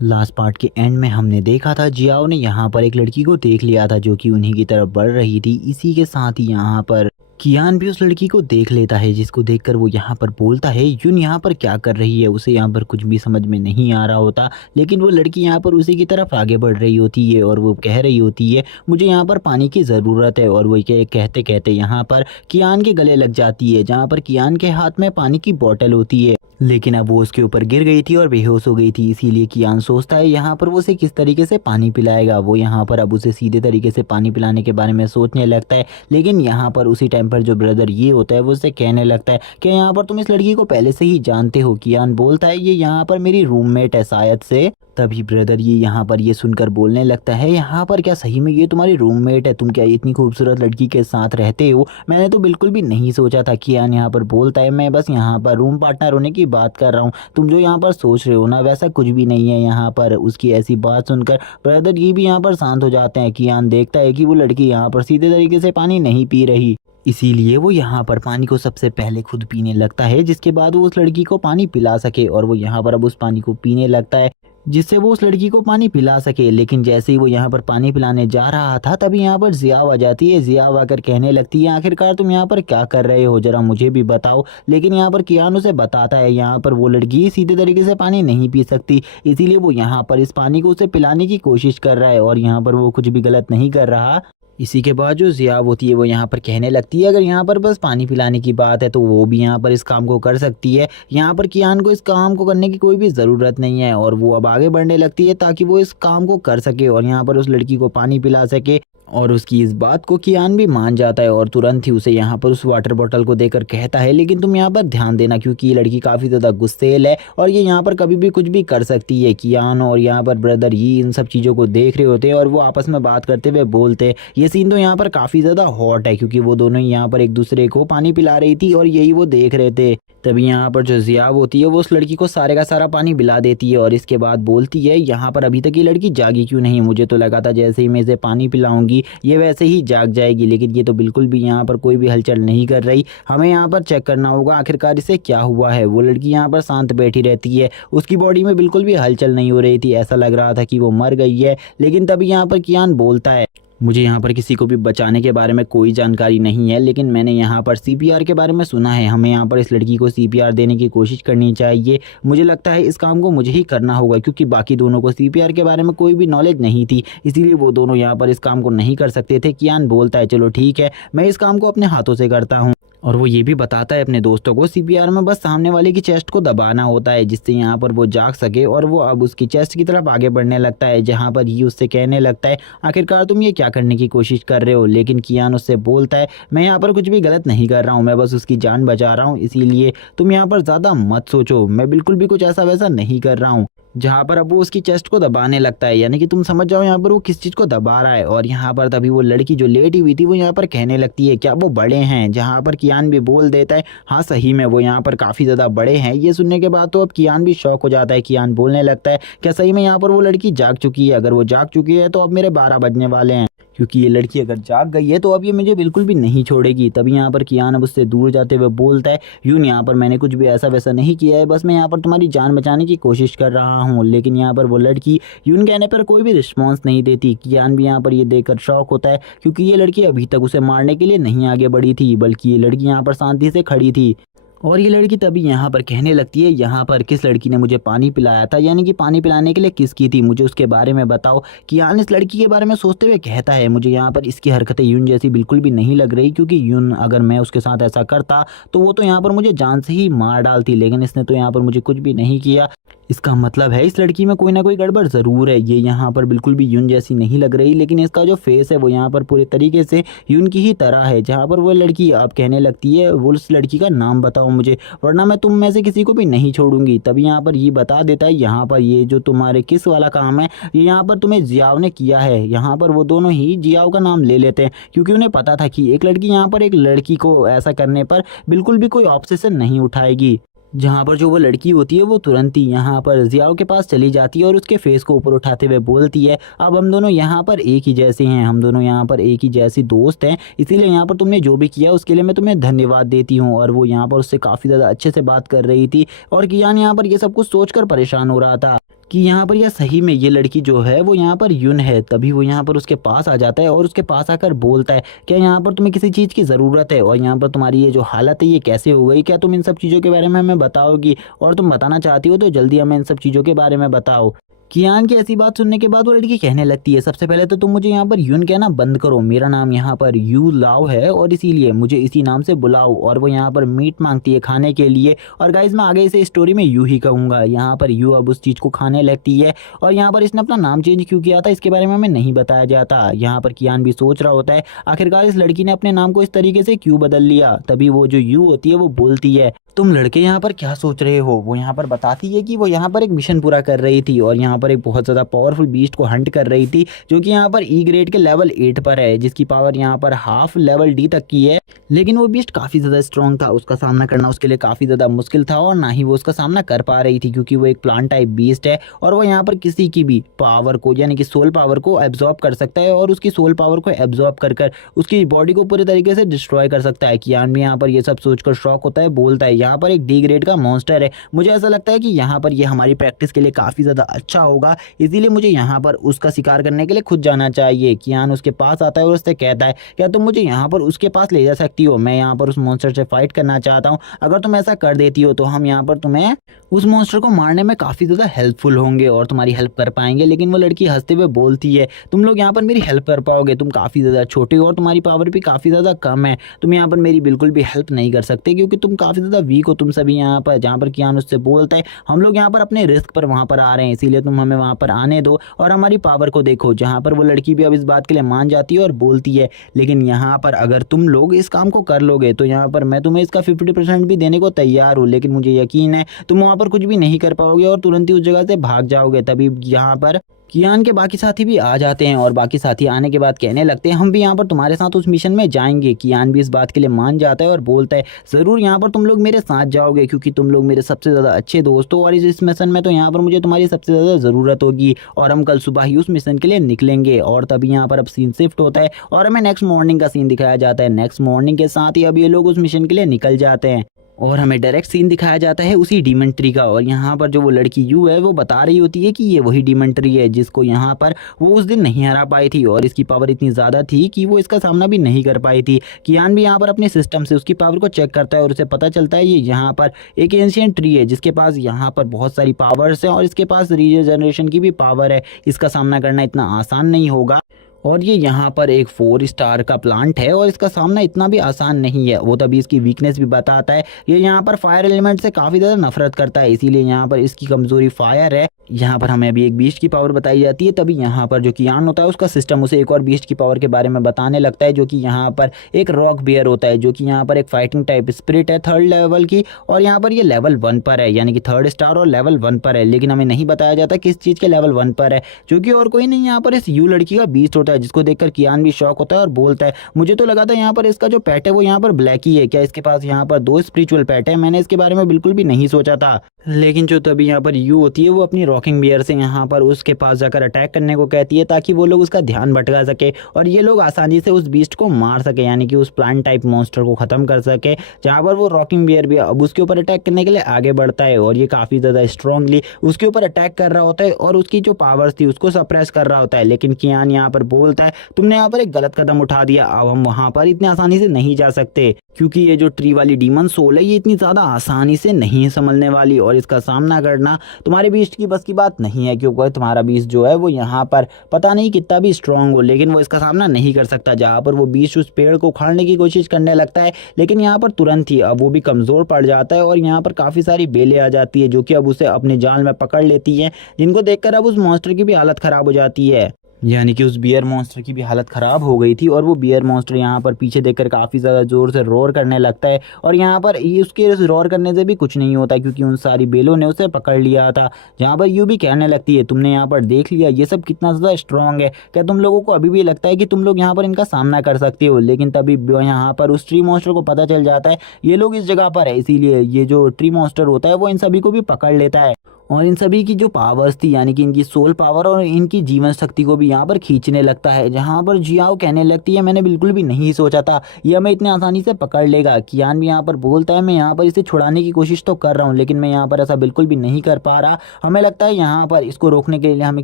Last part के and में हमने देखा था जियाओ ने यहाँ पर एक लड़की को देख लिया था जो कि उन्हीं की तरफ बढ़ रही थी। इसी के साथ ही यहाँ पर कियान भी उस लड़की को देख लेता है, जिसको देखकर वो यहाँ पर बोलता है यून यहाँ पर क्या कर रही है। उसे यहाँ पर कुछ भी समझ में नहीं आ रहा होता, लेकिन वो लड़की यहाँ पर उसी की तरफ आगे बढ़ रही होती है और वो कह रही होती है मुझे यहाँ पर पानी की ज़रूरत है। और वो कहते कहते यहाँ पर कियान के गले लग जाती है, जहाँ पर कियान के हाथ में पानी की बोतल होती है। लेकिन अब वो उसके ऊपर गिर गई थी और बेहोश हो गई थी, इसीलिए कियान सोचता है यहाँ पर वो उसे किस तरीके से पानी पिलाएगा। वो यहाँ पर अब उसे सीधे तरीके से पानी पिलाने के बारे में सोचने लगता है। लेकिन यहाँ पर उसी टाइम पर जो ब्रदर ये होता है वो उससे कहने लगता है कि यहाँ पर तुम इस लड़की को पहले से ही जानते हो। कियान बोलता है ये यहाँ पर मेरी रूममेट है शायद से। तभी ब्रदर ये यहाँ पर ये सुनकर बोलने लगता है यहाँ पर क्या सही में ये तुम्हारी रूममेट है? तुम क्या इतनी खूबसूरत लड़की के साथ रहते हो? मैंने तो बिल्कुल भी नहीं सोचा था। कियान यहाँ पर बोलता है मैं बस यहाँ पर रूम पार्टनर होने की बात कर रहा हूँ, तुम जो यहाँ पर सोच रहे हो ना वैसा कुछ भी नहीं है। यहाँ पर उसकी ऐसी बात सुनकर ब्रदर ये भी यहाँ पर शांत हो जाते हैं। कियान देखता है कि वो लड़की यहाँ पर सीधे तरीके से पानी नहीं पी रही, इसीलिए वो यहाँ पर पानी को सबसे पहले खुद पीने लगता है, जिसके बाद वो उस लड़की को पानी पिला सके। और वो यहाँ पर अब उस पानी को पीने लगता है जिससे वो उस लड़की को पानी पिला सके। लेकिन जैसे ही वो यहाँ पर पानी पिलाने जा रहा था तभी यहाँ पर जियाव आ जाती है। जियाव आकर कहने लगती है आखिरकार तुम यहाँ पर क्या कर रहे हो, जरा मुझे भी बताओ। लेकिन यहाँ पर कियान उसे बताता है यहाँ पर वो लड़की सीधे तरीके से पानी नहीं पी सकती, इसीलिए वो यहाँ पर इस पानी को उसे पिलाने की कोशिश कर रहा है और यहाँ पर वो कुछ भी गलत नहीं कर रहा। इसी के बाद जो ज़िया होती है वो यहाँ पर कहने लगती है अगर यहाँ पर बस पानी पिलाने की बात है तो वो भी यहाँ पर इस काम को कर सकती है। यहाँ पर कियान को इस काम को करने की कोई भी ज़रूरत नहीं है और वो अब आगे बढ़ने लगती है ताकि वो इस काम को कर सके और यहाँ पर उस लड़की को पानी पिला सके। और उसकी इस बात को कियान भी मान जाता है और तुरंत ही उसे यहाँ पर उस वाटर बॉटल को देकर कहता है लेकिन तुम यहाँ पर ध्यान देना क्योंकि ये लड़की काफ़ी ज़्यादा गुस्सेल है और ये यहाँ पर कभी भी कुछ भी कर सकती है। कियान और यहाँ पर ब्रदर ये इन सब चीज़ों को देख रहे होते हैं और वो आपस में बात करते हुए बोलते हैं। ये सीन तो यहाँ पर काफ़ी ज़्यादा हॉट है क्योंकि वो दोनों ही यहाँ पर एक दूसरे को पानी पिला रही थी और यही वो देख रहे थे। तभी यहाँ पर जो ज़ियाब होती है वो उस लड़की को सारे का सारा पानी पिला देती है और इसके बाद बोलती है यहाँ पर अभी तक ये लड़की जागी क्यों नहीं? मुझे तो लगा था जैसे ही मैं इसे पानी पिलाऊंगी ये वैसे ही जाग जाएगी, लेकिन ये तो बिल्कुल भी यहाँ पर कोई भी हलचल नहीं कर रही। हमें यहाँ पर चेक करना होगा आखिरकार इसे क्या हुआ है। वो लड़की यहाँ पर शांत बैठी रहती है, उसकी बॉडी में बिल्कुल भी हलचल नहीं हो रही थी, ऐसा लग रहा था कि वो मर गई है। लेकिन तभी यहाँ पर कियान बोलता है मुझे यहाँ पर किसी को भी बचाने के बारे में कोई जानकारी नहीं है, लेकिन मैंने यहाँ पर सीपीआर के बारे में सुना है। हमें यहाँ पर इस लड़की को सीपीआर देने की कोशिश करनी चाहिए। मुझे लगता है इस काम को मुझे ही करना होगा क्योंकि बाकी दोनों को सीपीआर के बारे में कोई भी नॉलेज नहीं थी, इसीलिए वो दोनों यहाँ पर इस काम को नहीं कर सकते थे। कियान बोलता है चलो ठीक है मैं इस काम को अपने हाथों से करता हूँ। और वो ये भी बताता है अपने दोस्तों को सीपीआर में बस सामने वाले की चेस्ट को दबाना होता है जिससे यहाँ पर वो जाग सके। और वो अब उसकी चेस्ट की तरफ आगे बढ़ने लगता है जहाँ पर ये उससे कहने लगता है आखिरकार तुम ये क्या करने की कोशिश कर रहे हो? लेकिन कियान उससे बोलता है मैं यहाँ पर कुछ भी गलत नहीं कर रहा हूँ, मैं बस उसकी जान बचा रहा हूँ, इसीलिए तुम यहाँ पर ज़्यादा मत सोचो, मैं बिल्कुल भी कुछ ऐसा वैसा नहीं कर रहा हूँ। जहाँ पर अब वो उसकी चेस्ट को दबाने लगता है, यानी कि तुम समझ जाओ यहाँ पर वो किस चीज़ को दबा रहा है। और यहाँ पर तभी वो लड़की जो लेटी हुई थी वो यहाँ पर कहने लगती है क्या वो बड़े हैं? जहाँ पर कियान भी बोल देता है हाँ सही में वो यहाँ पर काफ़ी ज़्यादा बड़े हैं। ये सुनने के बाद तो अब कियान भी शौक हो जाता है। कियान बोलने लगता है क्या सही में यहाँ पर वो लड़की जाग चुकी है? अगर वो जाग चुकी है तो अब मेरे 12 बजने वाले हैं, क्योंकि ये लड़की अगर जाग गई है तो अब ये मुझे बिल्कुल भी नहीं छोड़ेगी। तभी यहाँ पर कियान अब उससे दूर जाते हुए बोलता है यून यहाँ पर मैंने कुछ भी ऐसा वैसा नहीं किया है, बस मैं यहाँ पर तुम्हारी जान बचाने की कोशिश कर रहा हूँ। लेकिन यहाँ पर वो लड़की यून कहने पर कोई भी रिस्पॉन्स नहीं देती। कियान भी यहाँ पर ये देखकर शौक होता है क्योंकि ये लड़की अभी तक उसे मारने के लिए नहीं आगे बढ़ी थी, बल्कि ये लड़की यहाँ पर शांति से खड़ी थी। और ये लड़की तभी यहाँ पर कहने लगती है यहाँ पर किस लड़की ने मुझे पानी पिलाया था, यानी कि पानी पिलाने के लिए किसकी थी, मुझे उसके बारे में बताओ। कियान इस लड़की के बारे में सोचते हुए कहता है मुझे यहाँ पर इसकी हरकतें यून जैसी बिल्कुल भी नहीं लग रही, क्योंकि यून अगर मैं उसके साथ ऐसा करता तो वो तो यहाँ पर मुझे जान से ही मार डालती, लेकिन इसने तो यहाँ पर मुझे कुछ भी नहीं किया। इसका मतलब है इस लड़की में कोई ना कोई गड़बड़ ज़रूर है। ये यहाँ पर बिल्कुल भी यून जैसी नहीं लग रही, लेकिन इसका जो फेस है वो यहाँ पर पूरे तरीके से यून की ही तरह है। जहाँ पर वो लड़की अब कहने लगती है वो उस लड़की का नाम बताओ मुझे, वरना मैं तुम में से किसी को भी नहीं छोड़ूंगी। तभी यहाँ पर ये बता देता है यहाँ पर ये जो तुम्हारे किस वाला काम है ये यहाँ पर तुम्हें जियाव ने किया है। यहाँ पर वो दोनों ही जियाव का नाम ले लेते हैं क्योंकि उन्हें पता था कि एक लड़की यहाँ पर एक लड़की को ऐसा करने पर बिल्कुल भी कोई ऑब्सेशन नहीं उठाएगी। जहाँ पर जो वो लड़की होती है वो तुरंत ही यहाँ पर जियाओ के पास चली जाती है और उसके फेस को ऊपर उठाते हुए बोलती है अब हम दोनों यहाँ पर एक ही जैसे हैं, हम दोनों यहाँ पर एक ही जैसी दोस्त हैं, इसीलिए यहाँ पर तुमने जो भी किया उसके लिए मैं तुम्हें धन्यवाद देती हूँ। और वो यहाँ पर उससे काफ़ी ज़्यादा अच्छे से बात कर रही थी और कियान यहाँ पर ये सब कुछ सोच कर परेशान हो रहा था। कि यहाँ पर यह सही में ये लड़की जो है वो यहाँ पर यून है। तभी वो यहाँ पर उसके पास आ जाता है और उसके पास आकर बोलता है, क्या यहाँ पर तुम्हें किसी चीज़ की ज़रूरत है और यहाँ पर तुम्हारी ये जो हालत है ये कैसे हो गई, क्या तुम इन सब चीज़ों के बारे में हमें बताओगी, और तुम बताना चाहती हो तो जल्दी हमें इन सब चीज़ों के बारे में बताओ। कियान की ऐसी बात सुनने के बाद वो लड़की कहने लगती है, सबसे पहले तो तुम मुझे यहाँ पर यून कहना बंद करो, मेरा नाम यहाँ पर यू लाओ है और इसीलिए मुझे इसी नाम से बुलाओ। और वो यहाँ पर मीट मांगती है खाने के लिए। और गाइज मैं आगे इसे स्टोरी में यू ही कहूँगा। यहाँ पर यू अब उस चीज़ को खाने लगती है और यहाँ पर इसने अपना नाम चेंज क्यों किया था इसके बारे में हमें नहीं बताया जाता। यहाँ पर कियान भी सोच रहा होता है आखिरकार इस लड़की ने अपने नाम को इस तरीके से क्यों बदल लिया। तभी वो जो यू होती है वो बोलती है, तुम लड़के यहाँ पर क्या सोच रहे हो। वो यहाँ पर बताती है कि वो यहाँ पर एक मिशन पूरा कर रही थी और यहाँ पर एक बहुत ज़्यादा पावरफुल बीस्ट को हंट कर रही थी जो कि यहाँ पर ई ग्रेड के लेवल 8 पर है, जिसकी पावर यहाँ पर हाफ लेवल डी तक की है। लेकिन वो बीस्ट काफ़ी ज़्यादा स्ट्रॉन्ग था, उसका सामना करना उसके लिए काफ़ी ज़्यादा मुश्किल था और ना ही वो उसका सामना कर पा रही थी क्योंकि वो एक प्लांट टाइप बीस्ट है और वो यहाँ पर किसी की भी पावर को यानी कि सोल पावर को एब्जॉर्ब कर सकता है और उसकी सोल पावर को एब्जॉर्ब कर कर उसकी बॉडी को पूरे तरीके से डिस्ट्रॉय कर सकता है। कियान भी यहाँ पर ये सब सोचकर शॉक होता है, बोलता है यहाँ पर एक डी ग्रेड का मॉन्स्टर है, मुझे ऐसा लगता है कि यहाँ पर ये हमारी प्रैक्टिस के लिए काफ़ी ज़्यादा अच्छा होगा, इसीलिए मुझे यहाँ पर उसका शिकार करने के लिए खुद जाना चाहिए। कियान उसके पास आता है और उससे कहता है, क्या तुम मुझे यहाँ पर उसके पास ले जा सकती हो, मैं यहाँ पर उस मॉन्स्टर से फाइट करना चाहता हूँ, अगर तुम ऐसा कर देती हो तो हम यहाँ पर तुम्हें उस मॉन्स्टर को मारने में काफ़ी ज़्यादा हेल्पफुल होंगे और तुम्हारी हेल्प कर पाएंगे। लेकिन वो लड़की हंसते हुए बोलती है, तुम लोग यहाँ पर मेरी हेल्प कर पाओगे, तुम काफ़ी ज़्यादा छोटे हो और तुम्हारी पावर भी काफ़ी ज़्यादा कम है, तुम यहाँ पर मेरी बिल्कुल भी हेल्प नहीं कर सकते क्योंकि तुम काफ़ी ज़्यादा वीक हो तुम सभी यहाँ पर। जहाँ पर कियान उससे बोलता है, हम लोग यहाँ पर अपने रिस्क पर वहाँ पर आ रहे हैं, इसीलिए तुम हमें वहाँ पर आने दो और हमारी पावर को देखो। जहाँ पर वो लड़की भी अब इस बात के लिए मान जाती है और बोलती है, लेकिन यहाँ पर अगर तुम लोग इस काम को कर लोगे तो यहाँ पर मैं तुम्हें इसका 50% भी देने को तैयार हूँ, लेकिन मुझे यकीन है तुम वहाँ पर कुछ भी नहीं कर पाओगे और तुरंत ही उस जगह से भाग जाओगे। तभी यहाँ पर कियान के बाकी साथी भी आ जाते हैं और बाकी साथी आने के बाद कहने लगते हैं, हम भी यहाँ पर तुम्हारे साथ उस मिशन में जाएंगे। कियान भी इस बात के लिए मान जाता है और बोलता है, ज़रूर यहाँ पर तुम लोग मेरे साथ जाओगे क्योंकि तुम लोग मेरे सबसे ज़्यादा अच्छे दोस्त हो और इस मिशन में तो यहाँ पर मुझे तुम्हारी सबसे ज़्यादा ज़रूरत होगी और हम कल सुबह ही उस मिशन के लिए निकलेंगे। और तभी यहाँ पर अब सीन शिफ्ट होता है और हमें नेक्स्ट मॉर्निंग का सीन दिखाया जाता है। नेक्स्ट मॉर्निंग के साथ ही अब ये लोग उस मिशन के लिए निकल जाते हैं और हमें डायरेक्ट सीन दिखाया जाता है उसी डीमन ट्री का। और यहाँ पर जो वो लड़की यू है वो बता रही होती है कि ये वही डीमन ट्री है जिसको यहाँ पर वो उस दिन नहीं हरा पाई थी और इसकी पावर इतनी ज़्यादा थी कि वो इसका सामना भी नहीं कर पाई थी। कियान भी यहाँ पर अपने सिस्टम से उसकी पावर को चेक करता है और उसे पता चलता है ये यहाँ पर एक एंशिएंट ट्री है जिसके पास यहाँ पर बहुत सारी पावर्स हैं और इसके पास रीजनरेशन की भी पावर है, इसका सामना करना इतना आसान नहीं होगा और ये यहाँ पर एक 4 स्टार का प्लांट है और इसका सामना इतना भी आसान नहीं है। वो तभी इसकी वीकनेस भी बताता है, ये यहाँ पर फायर एलिमेंट से काफ़ी ज़्यादा नफरत करता है, इसीलिए यहाँ पर इसकी कमज़ोरी फायर है। यहाँ पर हमें अभी एक बीस्ट की पावर बताई जाती है। तभी यहाँ पर जो कियान होता है उसका सिस्टम उसे एक और बीस्ट की पावर के बारे में बताने लगता है जो कि यहाँ पर एक रॉक बियर होता है जो कि यहाँ पर एक फाइटिंग टाइप स्पिरिट है 3rd लेवल की और यहाँ पर ये लेवल 1 पर है यानी कि 3rd स्टार और लेवल 1 पर है। लेकिन हमें नहीं बताया जाता किस चीज़ के लेवल 1 पर है, जो कि और कोई नहीं यहाँ पर इस यू लड़की का बीस्ट होता है, जिसको देखकर कियान भी शॉक होता है और बोलता है, मुझे तो लगा था यहाँ पर इसका जो पेट है वो यहाँ पर ब्लैक ही है, क्या इसके पास यहाँ पर 2 स्पिरिचुअल पेट है, मैंने इसके बारे में बिल्कुल भी नहीं सोचा था। लेकिन जो तभी यहाँ पर यू होती है वो अपनी रॉकिंग बियर से यहाँ पर उसके पास जाकर अटैक करने को कहती है ताकि वो लोग उसका ध्यान भटका सके और ये लोग आसानी से उस बीस्ट को मार सके यानी कि उस प्लांट टाइप मॉन्स्टर को ख़त्म कर सके। जहाँ पर वो रॉकिंग बियर भी अब उसके ऊपर अटैक करने के लिए आगे बढ़ता है और ये काफ़ी ज़्यादा स्ट्रांगली उसके ऊपर अटैक कर रहा होता है और उसकी जो पावर्स थी उसको सप्रेस कर रहा होता है। लेकिन कियान यहाँ पर बोलता है, तुमने यहाँ पर एक गलत कदम उठा दिया, अब हम वहाँ पर इतने आसानी से नहीं जा सकते क्योंकि ये जो ट्री वाली डीमन सोल है ये इतनी ज़्यादा आसानी से नहीं संभलने वाली और इसका सामना करना तुम्हारे बीस्ट की बस की बात नहीं है क्योंकि तुम्हारा बीस्ट जो है वो यहाँ पर पता नहीं कितना भी स्ट्रांग हो लेकिन वो इसका सामना नहीं कर सकता। जहाँ पर वो बीस्ट उस पेड़ को उखाड़ने की कोशिश करने लगता है लेकिन यहाँ पर तुरंत ही अब वो भी कमज़ोर पड़ जाता है और यहाँ पर काफ़ी सारी बेलें आ जाती है जो कि अब उसे अपने जाल में पकड़ लेती हैं, जिनको देखकर अब उस मॉन्स्टर की भी हालत ख़राब हो जाती है। यानी कि उस बियर मॉन्स्टर की भी हालत ख़राब हो गई थी और वो बियर मॉन्स्टर यहाँ पर पीछे देखकर काफ़ी ज़्यादा ज़ोर से रोर करने लगता है और यहाँ पर ये उसके रोर करने से भी कुछ नहीं होता क्योंकि उन सारी बेलों ने उसे पकड़ लिया था। जहाँ पर यूं भी कहने लगती है, तुमने यहाँ पर देख लिया ये सब कितना ज़्यादा स्ट्रॉन्ग है, क्या तुम लोगों को अभी भी लगता है कि तुम लोग यहाँ पर इनका सामना कर सकते हो। लेकिन तभी यहाँ पर उस ट्री मॉन्स्टर को पता चल जाता है ये लोग इस जगह पर है, इसीलिए ये जो ट्री मॉन्स्टर होता है वो इन सभी को भी पकड़ लेता है और इन सभी की जो पावर्स थी यानी कि इनकी सोल पावर और इनकी जीवन शक्ति को भी यहाँ पर खींचने लगता है, जहाँ पर जियाओ कहने लगती है मैंने बिल्कुल भी नहीं सोचा था ये हमें इतने आसानी से पकड़ लेगा। कियान भी यहाँ पर बोलता है मैं यहाँ पर इसे छुड़ाने की कोशिश तो कर रहा हूँ लेकिन मैं यहाँ पर ऐसा बिल्कुल भी नहीं कर पा रहा। हमें लगता है यहाँ पर इसको रोकने के लिए हमें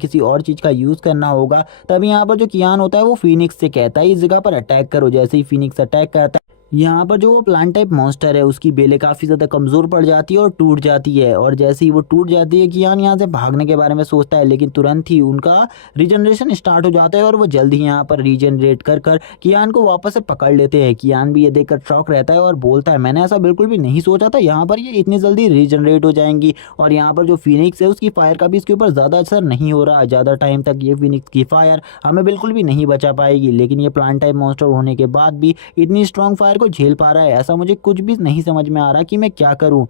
किसी और चीज़ का यूज़ करना होगा। तभी यहाँ पर जो कियान होता है वो फीनिक्स से कहता है इस जगह पर अटैक करो। जैसे ही फीनिक्स अटैक करता है यहाँ पर जो वो प्लांट टाइप मॉन्स्टर है उसकी बेलें काफ़ी ज़्यादा कमज़ोर पड़ जाती है और टूट जाती है। और जैसे ही वो टूट जाती है कियान यहाँ से भागने के बारे में सोचता है लेकिन तुरंत ही उनका रीजनरेशन स्टार्ट हो जाता है और वो जल्द ही यहाँ पर रीजनरेट कर कर कियान को वापस से पकड़ लेते हैं। कियान भी ये देखकर शॉक रहता है और बोलता है मैंने ऐसा बिल्कुल भी नहीं सोचा था यहाँ पर ये इतनी जल्दी रीजनरेट हो जाएंगी। और यहाँ पर जो फिनिक्स है उसकी फायर का भी इसके ऊपर ज़्यादा असर नहीं हो रहा। ज़्यादा टाइम तक ये फिनिक्स की फायर हमें बिल्कुल भी नहीं बचा पाएगी। लेकिन ये प्लांट टाइप मॉन्स्टर होने के बाद भी इतनी स्ट्रॉन्ग फायर को झेल पा रहा है, ऐसा मुझे कुछ भी नहीं समझ में आ रहा कि मैं क्या करूं।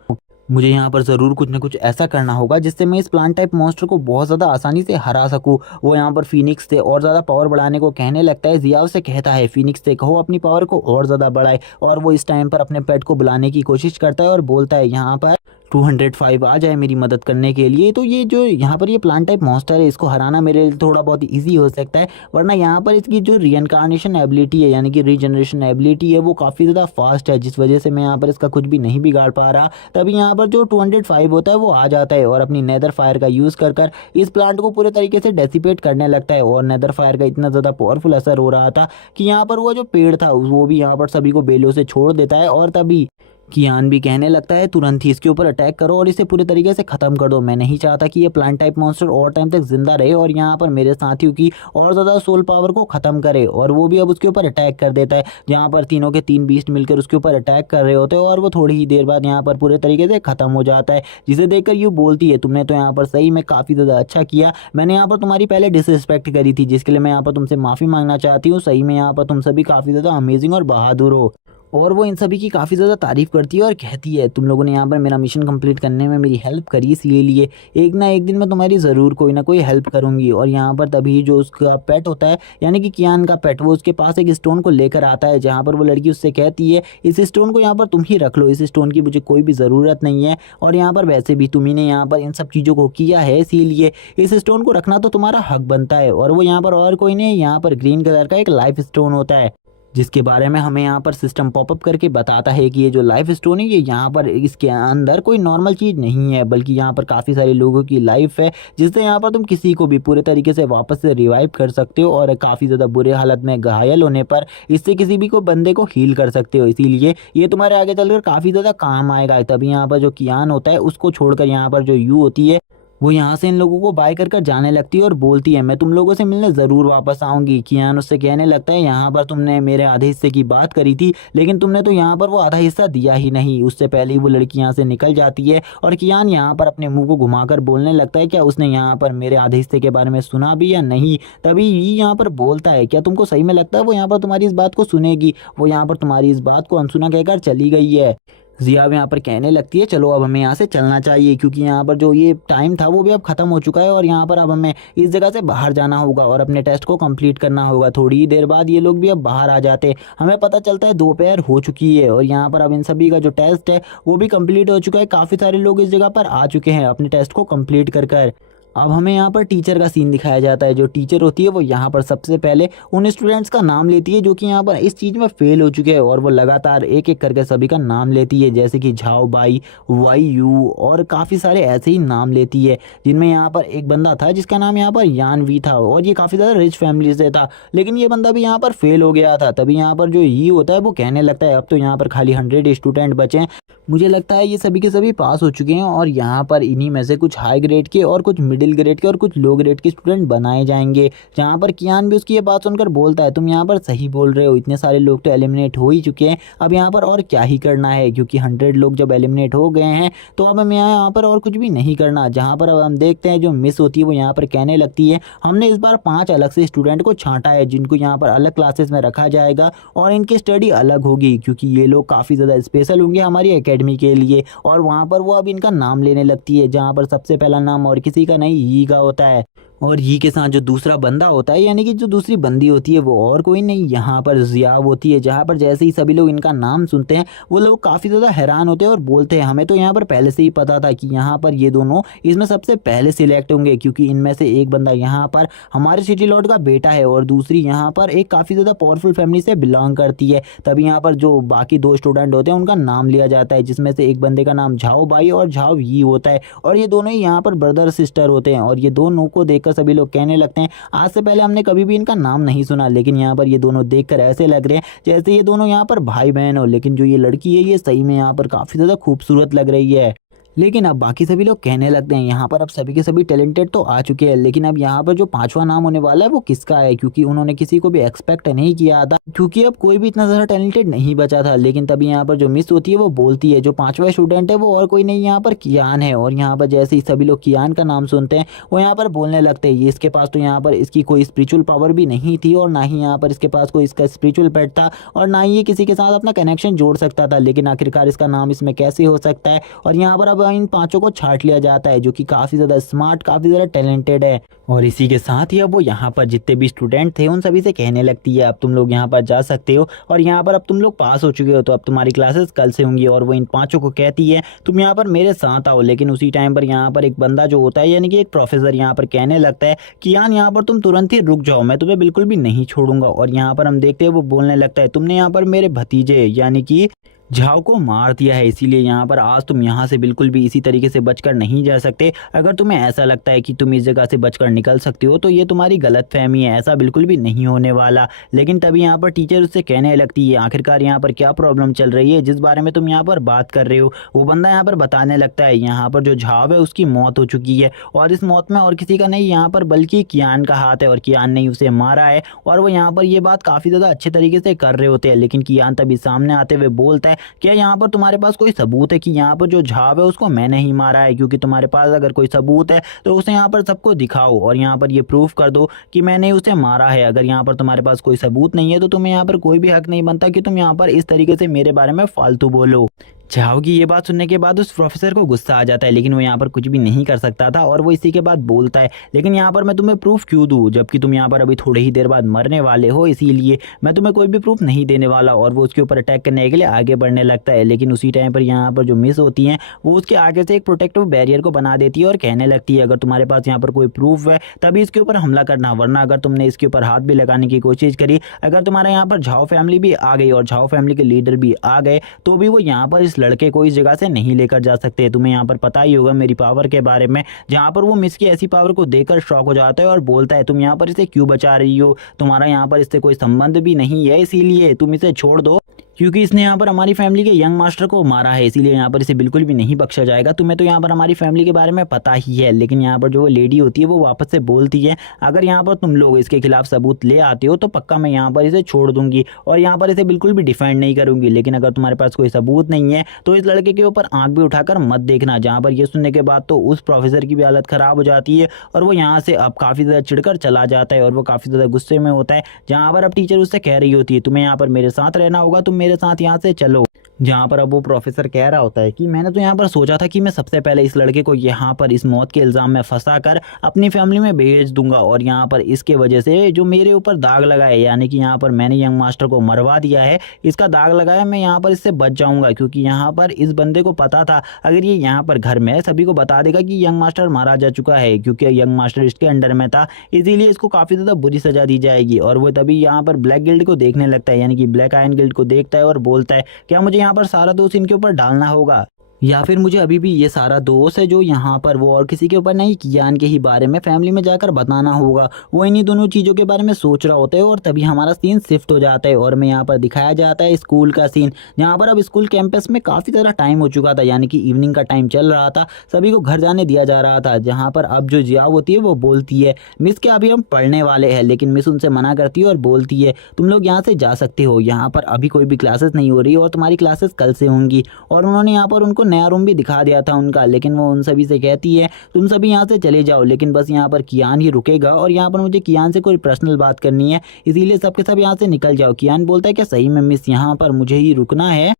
मुझे यहाँ पर ज़रूर कुछ ना कुछ ऐसा करना होगा जिससे मैं इस प्लांट टाइप मॉन्स्टर को बहुत ज़्यादा आसानी से हरा सकूं। वो यहाँ पर फिनिक्स से और ज़्यादा पावर बढ़ाने को कहने लगता है। जियाओ से कहता है फिनिक्स से कहो अपनी पावर को और ज़्यादा बढ़ाए। और वो इस टाइम पर अपने पेट को बुलाने की कोशिश करता है और बोलता है यहाँ पर 205 आ जाए मेरी मदद करने के लिए। तो ये जो यहाँ पर ये प्लांट टाइप मॉन्स्टर है इसको हराना मेरे लिए थोड़ा बहुत इजी हो सकता है, वरना यहाँ पर इसकी जो रीइंकार्नेशन एबिलिटी है यानी कि रीजनरेशन एबिलिटी है वो काफ़ी ज़्यादा फास्ट है, जिस वजह से मैं यहाँ पर इसका कुछ भी नहीं बिगाड़ पा रहा। तभी यहाँ पर जो 205 होता है वो आ जाता है और अपनी नेदर फायर का यूज़ कर कर इस प्लांट को पूरे तरीके से डेसिपेट करने लगता है। और नेदर फायर का इतना ज़्यादा पावरफुल असर हो रहा था कि यहाँ पर वो जो पेड़ था वो भी यहाँ पर सभी को बेलों से छोड़ देता है। और तभी कियान भी कहने लगता है तुरंत ही इसके ऊपर अटैक करो और इसे पूरे तरीके से ख़त्म कर दो। मैं नहीं चाहता कि ये प्लांट टाइप मॉन्स्टर और टाइम तक जिंदा रहे और यहाँ पर मेरे साथियों की और ज़्यादा सोल पावर को ख़त्म करे। और वो भी अब उसके ऊपर अटैक कर देता है, जहाँ पर तीनों के तीन बीस्ट मिलकर उसके ऊपर अटैक कर रहे होते हैं और वो थोड़ी ही देर बाद यहाँ पर पूरे तरीके से ख़त्म हो जाता है। जिसे देखकर यूँ बोलती है तुमने तो यहाँ पर सही में काफ़ी ज़्यादा अच्छा किया, मैंने यहाँ पर तुम्हारी पहले डिसरिस्पेक्ट करी थी जिसके लिए मैं यहाँ पर तुमसे माफ़ी मांगना चाहती हूँ। सही में यहाँ पर तुम सभी काफ़ी ज़्यादा अमेजिंग और बहादुर हो। और वो इन सभी की काफ़ी ज़्यादा तारीफ़ करती है और कहती है तुम लोगों ने यहाँ पर मेरा मिशन कंप्लीट करने में मेरी हेल्प करी, इसीलिए एक ना एक दिन मैं तुम्हारी ज़रूर कोई ना कोई हेल्प करूँगी। और यहाँ पर तभी जो उसका पेट होता है यानी कि कियान का पेट वो उसके पास एक स्टोन को लेकर आता है, जहाँ पर वो लड़की उससे कहती है इस स्टोन को यहाँ पर तुम ही रख लो, इस स्टोन की मुझे कोई भी ज़रूरत नहीं है। और यहाँ पर वैसे भी तुम्ही ने यहाँ पर इन सब चीज़ों को किया है इसीलिए इस स्टोन को रखना तो तुम्हारा हक बनता है। और वो यहाँ पर और कोई नहीं, यहाँ पर ग्रीन कलर का एक लाइफ स्टोन होता है जिसके बारे में हमें यहाँ पर सिस्टम पॉपअप करके बताता है कि ये जो लाइफ स्टोन है ये यहाँ पर इसके अंदर कोई नॉर्मल चीज़ नहीं है, बल्कि यहाँ पर काफ़ी सारे लोगों की लाइफ है, जिससे यहाँ पर तुम किसी को भी पूरे तरीके से वापस से रिवाइव कर सकते हो और काफ़ी ज़्यादा बुरे हालत में घायल होने पर इससे किसी भी को बंदे को हील कर सकते हो। इसीलिए ये तुम्हारे आगे चलकर काफ़ी ज़्यादा काम आएगा। तभी यहाँ पर जो कियान होता है उसको छोड़कर यहाँ पर जो यू होती है वो यहाँ से इन लोगों को बाय कर कर जाने लगती है और बोलती है मैं तुम लोगों से मिलने ज़रूर वापस आऊँगी। कियान उससे कहने लगता है यहाँ पर तुमने मेरे आधे हिस्से की बात करी थी लेकिन तुमने तो यहाँ पर वो आधा हिस्सा दिया ही नहीं। उससे पहले ही वो लड़की यहाँ से निकल जाती है और कियान यहाँ पर अपने मुंह को घुमाकर बोलने लगता है क्या उसने यहाँ पर मेरे आधे हिस्से के बारे में सुना भी या नहीं। तभी यहाँ पर बोलता है क्या तुमको सही में लगता है वो यहाँ पर तुम्हारी इस बात को सुनेगी। वो यहाँ पर तुम्हारी इस बात को अनसुना कहकर चली गई है। जिया यहाँ पर कहने लगती है चलो अब हमें यहाँ से चलना चाहिए, क्योंकि यहाँ पर जो ये टाइम था वो भी अब ख़त्म हो चुका है और यहाँ पर अब हमें इस जगह से बाहर जाना होगा और अपने टेस्ट को कंप्लीट करना होगा। थोड़ी ही देर बाद ये लोग भी अब बाहर आ जाते, हमें पता चलता है दोपहर हो चुकी है और यहाँ पर अब इन सभी का जो टेस्ट है वो भी कंप्लीट हो चुका है। काफ़ी सारे लोग इस जगह पर आ चुके हैं अपने टेस्ट को कंप्लीट कर कर। अब हमें यहाँ पर टीचर का सीन दिखाया जाता है। जो टीचर होती है वो यहाँ पर सबसे पहले उन स्टूडेंट्स का नाम लेती है जो कि यहाँ पर इस चीज़ में फेल हो चुके हैं और वो लगातार एक एक करके सभी का नाम लेती है, जैसे कि झाओ बाई, वाई यू और काफ़ी सारे ऐसे ही नाम लेती है। जिनमें यहाँ पर एक बंदा था जिसका नाम यहाँ पर यानवी था और ये काफ़ी ज़्यादा रिच फैमिली से था, लेकिन ये बंदा भी यहाँ पर फेल हो गया था। तभी यहाँ पर जो ये होता है वो कहने लगता है अब तो यहाँ पर खाली 100 स्टूडेंट बचे हैं, मुझे लगता है ये सभी के सभी पास हो चुके हैं और यहाँ पर इन्हीं में से कुछ हाई ग्रेड के और कुछ मिडिल ग्रेड के और कुछ लो ग्रेड के स्टूडेंट बनाए जाएंगे। जहाँ पर कियान भी उसकी ये बात सुनकर बोलता है तुम यहाँ पर सही बोल रहे हो, इतने सारे लोग तो एलिमिनेट हो ही चुके हैं, अब यहाँ पर और क्या ही करना है, क्योंकि 100 लोग जब एलिमिनेट हो गए हैं तो अब हमें यहाँ पर और कुछ भी नहीं करना। जहाँ पर अब हम देखते हैं जो मिस होती है वो यहाँ पर कहने लगती है हमने इस बार 5 अलग से स्टूडेंट को छांटा है जिनको यहाँ पर अलग क्लासेस में रखा जाएगा और इनकी स्टडी अलग होगी, क्योंकि ये लोग काफ़ी ज़्यादा स्पेशल होंगे हमारी एकेडमी के लिए। और वहाँ पर वो अब इनका नाम लेने लगती है, जहाँ पर सबसे पहला नाम और किसी का नहीं, यी का होता है। और ये के साथ जो दूसरा बंदा होता है यानी कि जो दूसरी बंदी होती है वो और कोई नहीं यहाँ पर ज़िया होती है। जहाँ पर जैसे ही सभी लोग इनका नाम सुनते हैं वो लोग काफ़ी ज़्यादा हैरान होते हैं और बोलते हैं हमें तो यहाँ पर पहले से ही पता था कि यहाँ पर ये दोनों इसमें सबसे पहले सिलेक्ट होंगे, क्योंकि इनमें से एक बंदा यहाँ पर हमारे सिटी लॉर्ड का बेटा है और दूसरी यहाँ पर एक काफ़ी ज़्यादा पावरफुल फैमिली से बिलोंग करती है। तभी यहाँ पर जो बाकी दो स्टूडेंट होते हैं उनका नाम लिया जाता है, जिसमें से एक बंदे का नाम झाओ बाई और झाओ यी होता है और ये दोनों ही यहाँ पर ब्रदर सिस्टर होते हैं। और ये दोनों को देखकर सभी लोग कहने लगते हैं आज से पहले हमने कभी भी इनका नाम नहीं सुना, लेकिन यहाँ पर ये दोनों देखकर ऐसे लग रहे हैं जैसे ये दोनों यहाँ पर भाई बहन हो। लेकिन जो ये लड़की है ये सही में यहाँ पर काफ़ी ज़्यादा खूबसूरत लग रही है। लेकिन अब बाकी सभी लोग कहने लगते हैं यहाँ पर अब सभी के सभी टैलेंटेड तो आ चुके हैं, लेकिन अब यहाँ पर जो पांचवा नाम होने वाला है वो किसका है, क्योंकि उन्होंने किसी को भी एक्सपेक्ट नहीं किया था, क्योंकि अब कोई भी इतना ज़्यादा टैलेंटेड नहीं बचा था। लेकिन तभी यहाँ पर जो मिस होती है वो बोलती है जो पांचवा स्टूडेंट है वो और कोई नहीं यहाँ पर कियान है। और यहाँ पर जैसे ही सभी लोग कियान का नाम सुनते हैं वो यहाँ पर बोलने लगते हैं ये इसके पास तो यहाँ पर इसकी कोई स्पिरिचुअल पावर भी नहीं थी और ना ही यहाँ पर इसके पास कोई इसका स्पिरिचुअल पेट था और ना ही ये किसी के साथ अपना कनेक्शन जोड़ सकता था, लेकिन आखिरकार इसका नाम इसमें कैसे हो सकता है। और यहाँ पर अब इन पांचों को छांट लिया जाता है जो कि काफ़ी ज़्यादा स्मार्ट काफ़ी ज़्यादा टैलेंटेड है। और इसी के साथ ही अब वो यहाँ पर जितने भी स्टूडेंट थे उन सभी से कहने लगती है अब तुम लोग यहाँ पर जा सकते हो और यहाँ पर अब तुम लोग पास हो चुके हो तो अब तुम्हारी क्लासेस कल से होंगी। और वो इन पांचों को कहती है तुम यहाँ पर मेरे साथ आओ। लेकिन उसी टाइम पर यहाँ पर एक बंदा जो होता है यानी कि एक प्रोफेसर यहाँ पर कहने लगता है कि यार यहाँ पर तुम तुरंत ही रुक जाओ, मैं तुम्हें बिल्कुल भी नहीं छोड़ूंगा। और यहाँ पर हम देखते हैं वो बोलने लगता है तुमने यहाँ पर मेरे भतीजे यानी कि झाओ को मार दिया है, इसीलिए यहाँ पर आज तुम यहाँ से बिल्कुल भी इसी तरीके से बचकर नहीं जा सकते। अगर तुम्हें ऐसा लगता है कि तुम इस जगह से बचकर निकल सकते हो तो ये तुम्हारी गलतफहमी है, ऐसा बिल्कुल भी नहीं होने वाला। लेकिन तभी यहाँ पर टीचर उससे कहने लगती है आखिरकार यहाँ पर क्या प्रॉब्लम चल रही है जिस बारे में तुम यहाँ पर बात कर रहे हो। वो बंदा यहाँ पर बताने लगता है यहाँ पर जो झाओ है उसकी मौत हो चुकी है और इस मौत में और किसी का नहीं यहाँ पर बल्कि कियान का हाथ है और कियान ने उसे मारा है। और वो यहाँ पर ये बात काफ़ी ज़्यादा अच्छे तरीके से कर रहे होते हैं, लेकिन कियान तभी सामने आते हुए बोलता है क्या यहाँ पर तुम्हारे पास कोई सबूत है कि यहाँ पर जो झाव है उसको मैंने ही मारा है, क्योंकि तुम्हारे पास अगर कोई सबूत है तो उसे यहाँ पर सबको दिखाओ और यहाँ पर ये प्रूफ कर दो कि मैंने उसे मारा है। अगर यहाँ पर तुम्हारे पास कोई सबूत नहीं है तो तुम्हें यहाँ पर कोई भी हक नहीं बनता कि तुम यहाँ पर इस तरीके से मेरे बारे में फालतू बोलो। झाओ की ये बात सुनने के बाद उस प्रोफेसर को गुस्सा आ जाता है, लेकिन वो यहाँ पर कुछ भी नहीं कर सकता था और वो इसी के बाद बोलता है लेकिन यहाँ पर मैं तुम्हें प्रूफ क्यों दूँ जबकि तुम यहाँ पर अभी थोड़ी ही देर बाद मरने वाले हो, इसीलिए मैं तुम्हें कोई भी प्रूफ नहीं देने वाला। और वो उसके ऊपर अटैक करने के लिए आगे बढ़ने लगता है, लेकिन उसी टाइम पर यहाँ पर जो मिस होती हैं वो उसके आगे से एक प्रोटेक्टिव बैरियर को बना देती है और कहने लगती है अगर तुम्हारे पास यहाँ पर कोई प्रूफ है तभी इसके ऊपर हमला करना, वरना अगर तुमने इसके ऊपर हाथ भी लगाने की कोशिश करी, अगर तुम्हारे यहाँ पर झाओ फैमिली भी आ गई और झाओ फैमिली के लीडर भी आ गए तो भी वो यहाँ पर इस लड़के को इस जगह से नहीं लेकर जा सकते। तुम्हें यहाँ पर पता ही होगा मेरी पावर के बारे में, जहाँ पर वो मिस की ऐसी पावर को देखकर शॉक हो जाता है और बोलता है तुम यहाँ पर इसे क्यों बचा रही हो, तुम्हारा यहाँ पर इससे कोई संबंध भी नहीं है, इसीलिए तुम इसे छोड़ दो क्योंकि इसने यहाँ पर हमारी फैमिली के यंग मास्टर को मारा है, इसीलिए यहाँ पर इसे बिल्कुल भी नहीं बख्शा जाएगा। तुम्हें तो यहाँ पर हमारी फैमिली के बारे में पता ही है। लेकिन यहाँ पर जो लेडी होती है वो वापस से बोलती है अगर यहाँ पर तुम लोग इसके खिलाफ सबूत ले आते हो तो पक्का मैं यहाँ पर इसे छोड़ दूंगी और यहाँ पर इसे बिल्कुल भी डिफेंड नहीं करूंगी, लेकिन अगर तुम्हारे पास कोई सबूत नहीं है तो इस लड़के के ऊपर आंख भी उठाकर मत देखना। जहाँ पर ये सुनने के बाद तो उस प्रोफेसर की भी हालत खराब हो जाती है और वो यहाँ से अब काफ़ी ज़्यादा चिढ़कर चला जाता है और वो काफ़ी ज़्यादा गुस्से में होता है। जहाँ पर अब टीचर उससे कह रही होती है तुम्हें यहाँ पर मेरे साथ रहना होगा, तुम मेरे साथ यहाँ से चलो। जहाँ पर अब वो प्रोफेसर कह रहा होता है कि मैंने तो यहाँ पर सोचा था कि मैं सबसे पहले इस लड़के को यहाँ पर इस मौत के इल्ज़ाम में फंसा कर अपनी फैमिली में भेज दूंगा और यहाँ पर इसके वजह से जो मेरे ऊपर दाग लगा है यानी कि यहाँ पर मैंने यंग मास्टर को मरवा दिया है, इसका दाग लगाया, मैं यहाँ पर इससे बच जाऊंगा। क्योंकि यहाँ पर इस बंदे को पता था अगर ये यहाँ पर घर में सभी को बता देगा कि यंग मास्टर मारा जा चुका है, क्योंकि यंग मास्टर इसके अंडर में था, इसीलिए इसको काफ़ी ज़्यादा बुरी सज़ा दी जाएगी। और वो तभी यहाँ पर ब्लैक गिल्ड को देखने लगता है यानी कि ब्लैक आयन गिल्ड को देखता है और बोलता है क्या मुझे यहाँ पर सारा दोष इनके ऊपर डालना होगा या फिर मुझे अभी भी ये सारा दोष है जो यहाँ पर वो और किसी के ऊपर नहीं कियान के ही बारे में फैमिली में जाकर बताना होगा। वो इन्हीं दोनों चीज़ों के बारे में सोच रहा होता है और तभी हमारा सीन शिफ्ट हो जाता है और मैं यहाँ पर दिखाया जाता है स्कूल का सीन, जहाँ पर अब स्कूल कैंपस में काफ़ी ज़्यादा टाइम हो चुका था यानी कि इवनिंग का टाइम चल रहा था, सभी को घर जाने दिया जा रहा था। जहाँ पर अब जो जिया होती है वो बोलती है मिस के अभी हम पढ़ने वाले हैं, लेकिन मिस उनसे मना करती है और बोलती है तुम लोग यहाँ से जा सकते हो, यहाँ पर अभी कोई भी क्लासेस नहीं हो रही और तुम्हारी क्लासेस कल से होंगी। और उन्होंने यहाँ पर उनको नया रूम भी दिखा दिया था उनका, लेकिन वो उन सभी से कहती है तुम सभी यहाँ से चले जाओ, लेकिन बस यहाँ पर कियान ही रुकेगा और यहाँ पर मुझे कियान से कोई पर्सनल बात करनी है, इसीलिए सबके सब यहाँ से निकल जाओ। कियान बोलता है क्या सही में मिस यहाँ पर मुझे ही रुकना है?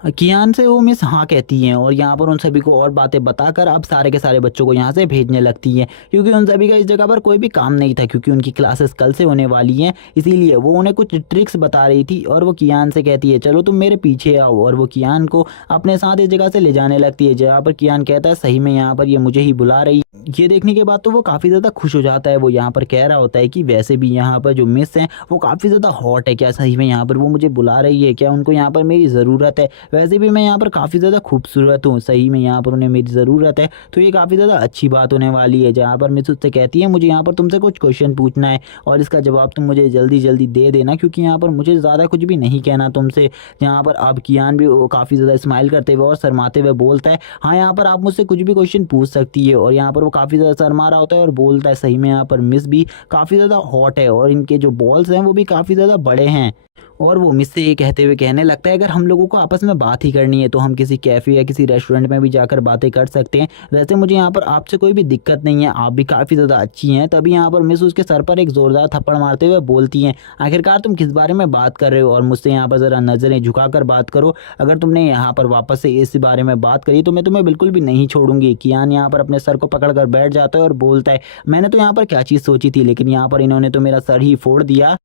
कियान से वो मिस हाँ कहती हैं और यहाँ पर उन सभी को और बातें बताकर अब सारे के सारे बच्चों को यहाँ से भेजने लगती हैं, क्योंकि उन सभी का इस जगह पर कोई भी काम नहीं था, क्योंकि उनकी क्लासेस कल से होने वाली हैं। इसीलिए वो उन्हें कुछ ट्रिक्स बता रही थी और वो कियान से कहती है चलो तुम मेरे पीछे आओ, और वो कियान को अपने साथ इस जगह से ले जाने लगती है, जहाँ पर कियान कहता है सही में यहाँ पर ये मुझे ही बुला रही। ये देखने के बाद तो वो काफ़ी ज़्यादा खुश हो जाता है। वो यहाँ पर कह रहा होता है कि वैसे भी यहाँ पर जो मिस हैं वो काफ़ी ज़्यादा हॉट है, क्या सही में यहाँ पर वो मुझे बुला रही है, क्या उनको यहाँ पर मेरी ज़रूरत है, वैसे भी मैं यहाँ पर काफ़ी ज़्यादा खूबसूरत हूँ, सही में यहाँ पर उन्हें मेरी ज़रूरत है। तो ये काफ़ी ज़्यादा अच्छी बात होने वाली है, जहाँ पर मिस उससे कहती है मुझे यहाँ पर तुमसे कुछ क्वेश्चन पूछना है और इसका जवाब तुम मुझे जल्दी जल्दी दे देना, क्योंकि यहाँ पर मुझे ज़्यादा कुछ भी नहीं कहना तुमसे। यहाँ पर अब कियान भी काफ़ी ज़्यादा स्माइल करते हुए और शर्माते हुए बोलता है हाँ यहाँ पर आप मुझसे कुछ भी क्वेश्चन पूछ सकती है, और यहाँ पर वो काफ़ी ज़्यादा शर्मा रहा होता है और बोलता है सही में यहाँ पर मिस भी काफ़ी ज़्यादा हॉट है और इनके जो बॉल्स हैं वो भी काफ़ी ज़्यादा बड़े हैं। और वो मिस से ये कहते हुए कहने लगता है अगर हम लोगों को आपस में बात ही करनी है तो हम किसी कैफ़े या किसी रेस्टोरेंट में भी जाकर बातें कर सकते हैं, वैसे मुझे यहाँ पर आपसे कोई भी दिक्कत नहीं है, आप भी काफ़ी ज़्यादा अच्छी हैं। तभी यहाँ पर मिस उसके सर पर एक ज़ोरदार थप्पड़ मारते हुए बोलती हैं आखिरकार तुम किस बारे में बात कर रहे हो, और मुझसे यहाँ पर ज़रा नज़रें झुकाकर बात करो, अगर तुमने यहाँ पर वापस से इस बारे में बात करी तो मैं तुम्हें बिल्कुल भी नहीं छोड़ूंगी। कियान यहाँ पर अपने सर को पकड़ कर बैठ जाता है और बोलता है मैंने तो यहाँ पर क्या चीज़ सोची थी, लेकिन यहाँ पर इन्होंने तो मेरा सर ही फोड़ दिया,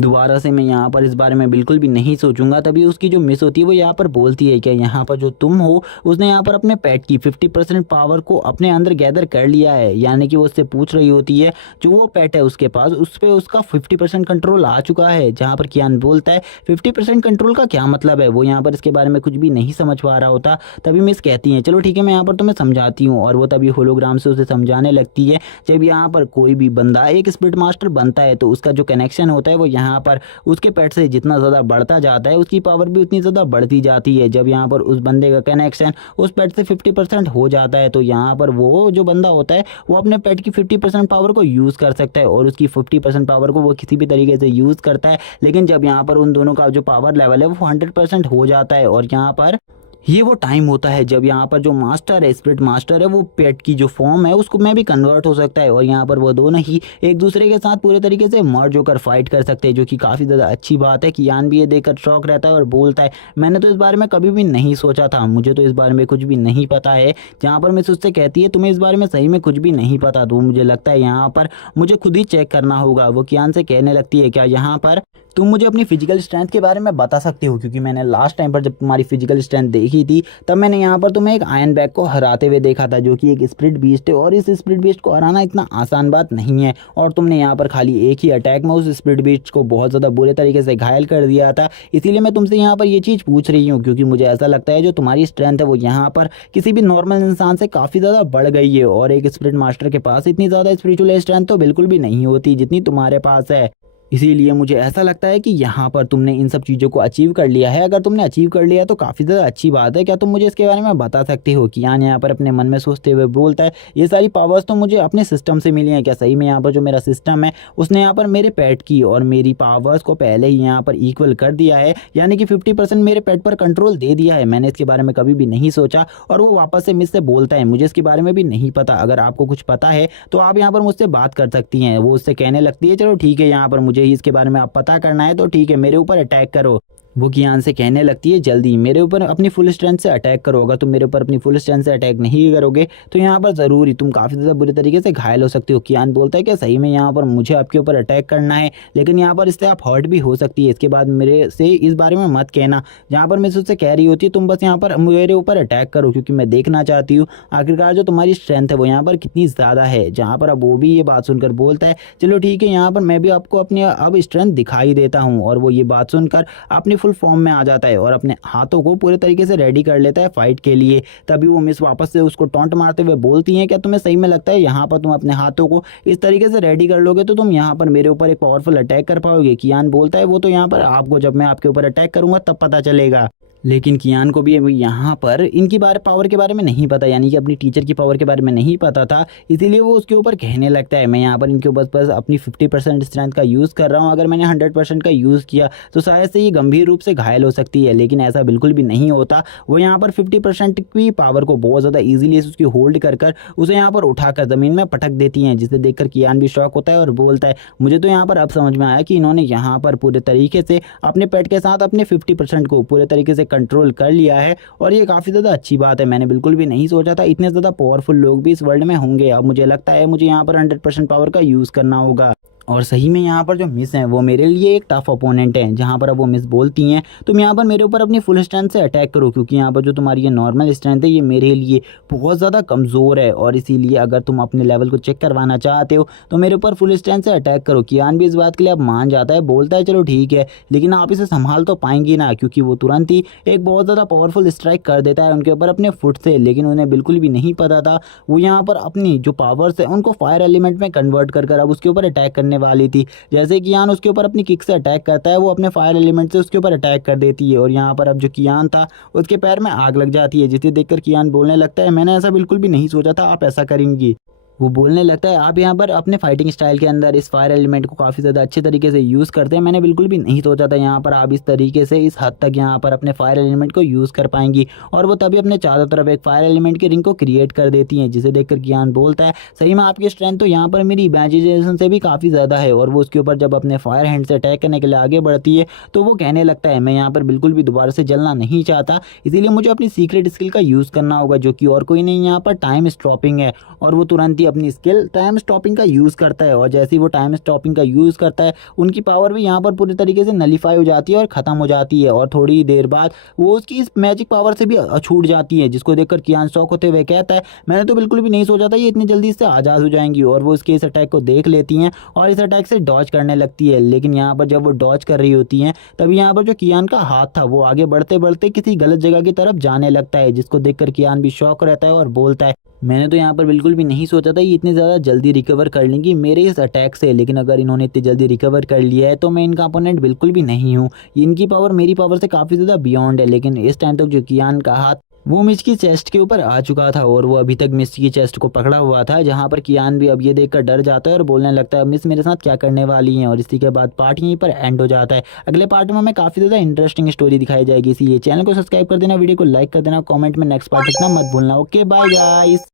दोबारा से मैं यहाँ पर इस बारे में बिल्कुल भी नहीं सोचूंगा। तभी उसकी जो मिस होती है वो यहाँ पर बोलती है क्या यहाँ पर जो तुम हो उसने यहाँ पर अपने पेट की 50% पावर को अपने अंदर गैदर कर लिया है, यानी कि वो उससे पूछ रही होती है जो वो पेट है उसके पास उस पर उसका 50% कंट्रोल आ चुका है। जहाँ पर कियान बोलता है 50% कंट्रोल का क्या मतलब है, वो यहाँ पर इसके बारे में कुछ भी नहीं समझ पा रहा होता। तभी मिस कहती हैं चलो ठीक है मैं यहाँ पर तुम्हें समझाती हूँ, और वो तभी होलोग्राम से उसे समझाने लगती है जब यहाँ पर कोई भी बंदा एक स्पिरिट मास्टर बनता है तो उसका जो कनेक्शन होता है वो यहाँ पर उसके पेट से जितना ज़्यादा बढ़ता जाता है उसकी पावर भी उतनी ज़्यादा बढ़ती जाती है। जब यहाँ पर उस बंदे का कनेक्शन उस पेट से 50% हो जाता है तो यहाँ पर वो जो बंदा होता है वो अपने पेट की 50% पावर को यूज़ कर सकता है और उसकी 50% पावर को वो किसी भी तरीके से यूज़ करता है। लेकिन जब यहाँ पर उन दोनों का जो पावर लेवल है वो 100% हो जाता है, और यहाँ पर ये वो टाइम होता है जब यहाँ पर जो मास्टर है स्पिरिट मास्टर है वो पेट की जो फॉर्म है उसको में भी कन्वर्ट हो सकता है, और यहाँ पर वो दोनों ही एक दूसरे के साथ पूरे तरीके से मर्ज होकर फाइट कर सकते हैं, जो कि काफ़ी ज़्यादा अच्छी बात है। कियान भी ये देखकर शौक रहता है और बोलता है मैंने तो इस बारे में कभी भी नहीं सोचा था, मुझे तो इस बारे में कुछ भी नहीं पता है। जहाँ पर मिस उससे कहती है तुम्हें इस बारे में सही में कुछ भी नहीं पता, तो मुझे लगता है यहाँ पर मुझे खुद ही चेक करना होगा। वो कियान से कहने लगती है क्या यहाँ पर तुम मुझे अपनी फिजिकल स्ट्रेंथ के बारे में बता सकते हो, क्योंकि मैंने लास्ट टाइम पर जब तुम्हारी फिजिकल स्ट्रेंथ देखी थी तब मैंने यहाँ पर तुम्हें एक आयरन बैग को हराते हुए देखा था जो कि एक स्पिरिट बीस्ट है, और इस स्पिरिट बीस्ट को हराना इतना आसान बात नहीं है, और तुमने यहाँ पर खाली एक ही अटैक में उस स्पिरिट बीस्ट को बहुत ज़्यादा बुरे तरीके से घायल कर दिया था। इसीलिए मैं तुमसे यहाँ पर ये चीज़ पूछ रही हूँ, क्योंकि मुझे ऐसा लगता है जो तुम्हारी स्ट्रेंथ है वो यहाँ पर किसी भी नॉर्मल इंसान से काफ़ी ज़्यादा बढ़ गई है, और एक स्पिरिट मास्टर के पास इतनी ज़्यादा स्पिरिचुअल स्ट्रेंथ तो बिल्कुल भी नहीं होती जितनी तुम्हारे पास है। इसीलिए मुझे ऐसा लगता है कि यहाँ पर तुमने इन सब चीज़ों को अचीव कर लिया है। अगर तुमने अचीव कर लिया तो काफ़ी ज़्यादा अच्छी बात है, क्या तुम मुझे इसके बारे में बता सकते हो? कियान यहाँ पर अपने मन में सोचते हुए बोलता है ये सारी पावर्स तो मुझे अपने सिस्टम से मिली हैं, क्या सही में यहाँ पर जो मेरा सिस्टम है उसने यहाँ पर मेरे पेट की और मेरी पावर्स को पहले ही यहाँ पर इक्वल कर दिया है, यानी कि 50% मेरे पेट पर कंट्रोल दे दिया है। मैंने इसके बारे में कभी भी नहीं सोचा, और वो वापस से मिस से बोलता है मुझे इसके बारे में भी नहीं पता, अगर आपको कुछ पता है तो आप यहाँ पर मुझसे बात कर सकती हैं। वो उससे कहने लगती है चलो ठीक है यहाँ पर मुझे ही इसके बारे में आप पता करना है तो ठीक है मेरे ऊपर अटैक करो। वो कियान से कहने लगती है जल्दी मेरे ऊपर अपनी फुल स्ट्रेंथ से अटैक करो, अगर तुम मेरे ऊपर अपनी फुल स्ट्रेंथ से अटैक नहीं करोगे तो यहाँ पर ज़रूर ही तुम काफ़ी ज़्यादा बुरी तरीके से घायल हो सकते हो। कियान बोलता है कि सही में यहाँ पर मुझे आपके ऊपर अटैक करना है, लेकिन यहाँ पर इससे आप हर्ट भी हो सकती है, इसके बाद मेरे से इस बारे में मत कहना। जहाँ पर मिस उससे कह रही होती है तुम बस यहाँ पर मेरे ऊपर अटैक करो, क्योंकि मैं देखना चाहती हूँ आखिरकार जो तुम्हारी स्ट्रेंथ है वो यहाँ पर कितनी ज़्यादा है। जहाँ पर अब वो भी ये बात सुनकर बोलता है चलो ठीक है यहाँ पर मैं भी आपको अपनी अब स्ट्रेंथ दिखाई देता हूँ, और वो ये बात सुनकर अपनी फुल फॉर्म में आ जाता है और अपने हाथों को पूरे तरीके से रेडी कर लेता है फाइट के लिए। तभी वो मिस वापस से उसको टॉन्ट मारते हुए बोलती हैं क्या तुम्हें सही में लगता है यहाँ पर तुम अपने हाथों को इस तरीके से रेडी कर लोगे तो तुम यहाँ पर मेरे ऊपर एक पावरफुल अटैक कर पाओगे? कियान बोलता है वो तो यहाँ पर आपको जब मैं आपके ऊपर अटैक करूंगा तब पता चलेगा। लेकिन कियान को भी यहाँ पर इनकी पावर के बारे में नहीं पता, यानी कि अपनी टीचर की पावर के बारे में नहीं पता था, इसीलिए वो उसके ऊपर कहने लगता है मैं यहाँ पर इनके ऊपर बस अपनी 50% स्ट्रेंथ का यूज़ कर रहा हूँ, अगर मैंने 100% का यूज़ किया तो शायद से ये गंभीर रूप से घायल हो सकती है, लेकिन ऐसा बिल्कुल भी नहीं होता। वो यहाँ पर 50% की पावर को बहुत ज़्यादा ईजिली उसकी होल्ड कर उसे यहाँ पर उठाकर ज़मीन में पटक देती हैं, जिसे देखकर कियान भी शॉक होता है और बोलता है मुझे तो यहाँ पर अब समझ में आया कि इन्होंने यहाँ पर पूरे तरीके से अपने पेट के साथ अपने 50% को पूरे तरीके से कंट्रोल कर लिया है और ये काफ़ी ज़्यादा अच्छी बात है। मैंने बिल्कुल भी नहीं सोचा था इतने ज़्यादा पावरफुल लोग भी इस वर्ल्ड में होंगे। अब मुझे लगता है मुझे यहाँ पर 100% पावर का यूज़ करना होगा। और सही में यहाँ पर जो मिस हैं वो मेरे लिए एक टफ अपोनेंट हैं। जहाँ पर अब वो मिस बोलती हैं तुम यहाँ पर मेरे ऊपर अपनी फुल स्ट्रेंथ से अटैक करो, क्योंकि यहाँ पर जो तुम्हारी ये नॉर्मल स्ट्रेंथ है ये मेरे लिए बहुत ज़्यादा कमज़ोर है और इसीलिए अगर तुम अपने लेवल को चेक करवाना चाहते हो तो मेरे ऊपर फुल स्ट्रेंथ से अटैक करो। कियान भी इस बात के लिए अब मान जाता है, बोलता है चलो ठीक है, लेकिन आप इसे संभाल तो पाएंगी ना, क्योंकि वो तुरंत ही एक बहुत ज़्यादा पावरफुल स्ट्राइक कर देता है उनके ऊपर अपने फुट से। लेकिन उन्हें बिल्कुल भी नहीं पता था वो यहाँ पर अपनी जो पावर्स है उनको फायर एलिमेंट में कन्वर्ट कर अब उसके ऊपर अटैक करने वाली थी। जैसे कियान उसके ऊपर अपनी किक से अटैक करता है वो अपने फायर एलिमेंट से उसके ऊपर अटैक कर देती है और यहाँ पर अब जो कियान था उसके पैर में आग लग जाती है, जिसे देखकर कियान बोलने लगता है मैंने ऐसा बिल्कुल भी नहीं सोचा था आप ऐसा करेंगी। वो बोलने लगता है आप यहाँ पर अपने फाइटिंग स्टाइल के अंदर इस फायर एलिमेंट को काफ़ी ज़्यादा अच्छे तरीके से यूज़ करते हैं। मैंने बिल्कुल भी नहीं सोचा था यहाँ पर आप इस तरीके से इस हद तक यहाँ पर अपने फायर एलिमेंट को यूज़ कर पाएंगी। और वो तभी अपने चारों तरफ एक फायर एलिमेंट की रिंग को क्रिएट कर देती हैं, जिसे देखकर कियान बोलता है सही में आपकी स्ट्रेंथ तो यहाँ पर मेरी इमेजिनेशन से भी काफ़ी ज़्यादा है। और वो उसके ऊपर जब अपने फायर हैंड से अटैक करने के लिए आगे बढ़ती है तो वो कहने लगता है मैं यहाँ पर बिल्कुल भी दोबारा से जलना नहीं चाहता, इसीलिए मुझे अपनी सीक्रेट स्किल का यूज़ करना होगा, जो कि और कोई नहीं यहाँ पर टाइम स्टॉपिंग है। और वो तुरंत ही अपनी स्किल टाइम स्टॉपिंग का यूज़ करता है और जैसे ही वो टाइम स्टॉपिंग का यूज़ करता है उनकी पावर भी यहाँ पर पूरी तरीके से नलीफाई हो जाती है और ख़त्म हो जाती है और थोड़ी ही देर बाद वो उसकी इस मैजिक पावर से भी छूट जाती है, जिसको देखकर कियान शॉक होते हुए कहता है मैंने तो बिल्कुल भी नहीं सोचा था ये इतनी जल्दी इससे आज़ाद हो जाएंगी। और वो उसके इस अटैक को देख लेती हैं और इस अटैक से डॉज करने लगती है। लेकिन यहाँ पर जब वो डॉज कर रही होती हैं तभी यहाँ पर जो कियान का हाथ था वो आगे बढ़ते बढ़ते किसी गलत जगह की तरफ जाने लगता है, जिसको देखकर कियान भी शॉक रहता है और बोलता है मैंने तो यहाँ पर बिल्कुल भी नहीं सोचा था ये इतनी ज़्यादा जल्दी रिकवर कर लेंगी मेरे इस अटैक से, लेकिन अगर इन्होंने इतनी जल्दी रिकवर कर लिया है तो मैं इनका अपोनेंट बिल्कुल भी नहीं हूँ। इनकी पावर मेरी पावर से काफ़ी ज़्यादा बियॉन्ड है। लेकिन इस टाइम तक जो कियान का हाथ वो मिस की चेस्ट के ऊपर आ चुका था और वो अभी तक मिस की चेस्ट को पकड़ा हुआ था, जहाँ पर कियान भी अब ये देखकर डर जाता है और बोलने लगता है मिस मेरे साथ क्या करने वाली हैं। और इसी के बाद पार्ट यहीं पर एंड हो जाता है। अगले पार्ट में हमें काफ़ी ज़्यादा इंटरेस्टिंग स्टोरी दिखाई जाएगी, इसीलिए चैनल को सब्सक्राइब कर देना, वीडियो को लाइक कर देना, कॉमेंट में नेक्स्ट पार्ट लिखना मत भूलना। Okay bye guys.